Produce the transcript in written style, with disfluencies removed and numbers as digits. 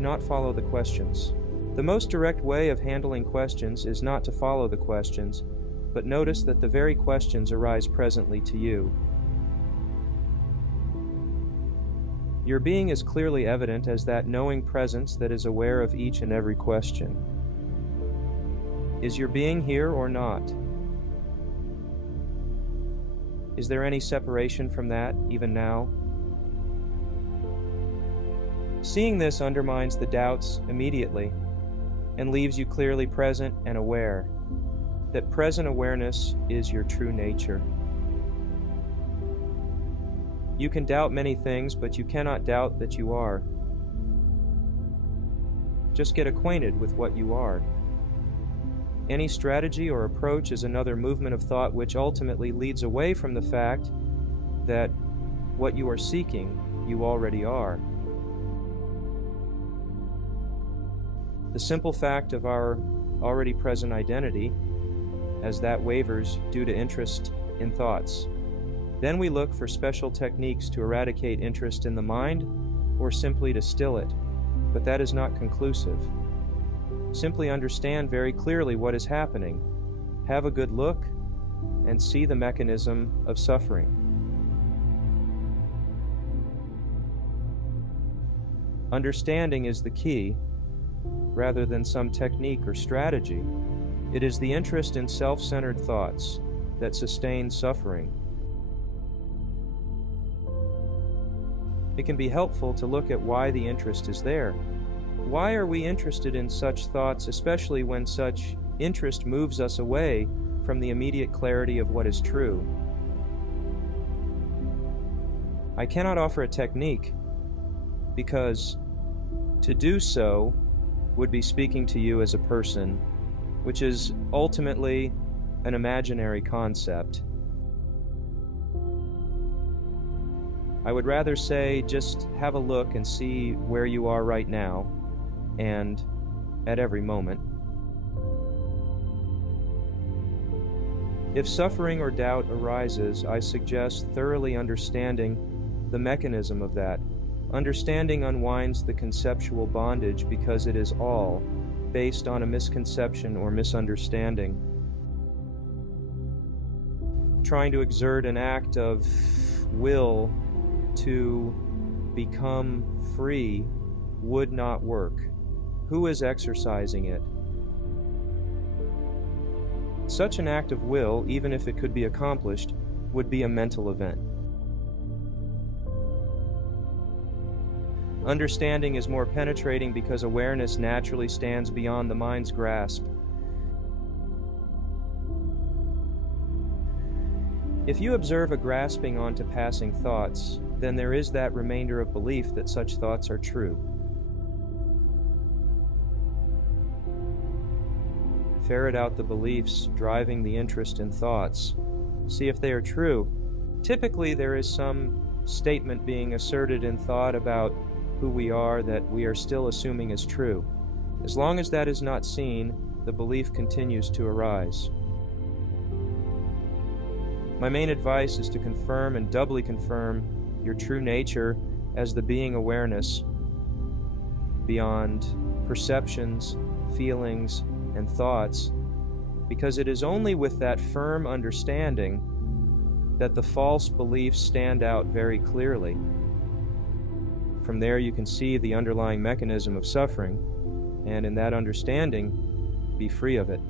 do not follow the questions. The most direct way of handling questions is not to follow the questions, but notice that the very questions arise presently to you. Your being is clearly evident as that knowing presence that is aware of each and every question. Is your being here or not? Is there any separation from that, even now? Seeing this undermines the doubts immediately and leaves you clearly present and aware that present awareness is your true nature. You can doubt many things, but you cannot doubt that you are. Just get acquainted with what you are. Any strategy or approach is another movement of thought which ultimately leads away from the fact that what you are seeking, you already are. The simple fact of our already present identity, as that wavers due to interest in thoughts. Then we look for special techniques to eradicate interest in the mind or simply to still it, but that is not conclusive. Simply understand very clearly what is happening, have a good look, and see the mechanism of suffering. Understanding is the key, rather than some technique or strategy. It is the interest in self-centered thoughts that sustains suffering. It can be helpful to look at why the interest is there. Why are we interested in such thoughts, especially when such interest moves us away from the immediate clarity of what is true? I cannot offer a technique, because to do so would be speaking to you as a person, which is ultimately an imaginary concept. I would rather say just have a look and see where you are right now and at every moment. If suffering or doubt arises, I suggest thoroughly understanding the mechanism of that. Understanding unwinds the conceptual bondage because it is all based on a misconception or misunderstanding. Trying to exert an act of will to become free would not work. Who is exercising it? Such an act of will, even if it could be accomplished, would be a mental event. Understanding is more penetrating because awareness naturally stands beyond the mind's grasp. If you observe a grasping onto passing thoughts, then there is that remainder of belief that such thoughts are true. Ferret out the beliefs driving the interest in thoughts. See if they are true. Typically, there is some statement being asserted in thought about who we are that we are still assuming is true. As long as that is not seen, the belief continues to arise. My main advice is to confirm and doubly confirm your true nature as the being awareness beyond perceptions, feelings, and thoughts, because it is only with that firm understanding that the false beliefs stand out very clearly. From there you can see the underlying mechanism of suffering, and in that understanding, be free of it.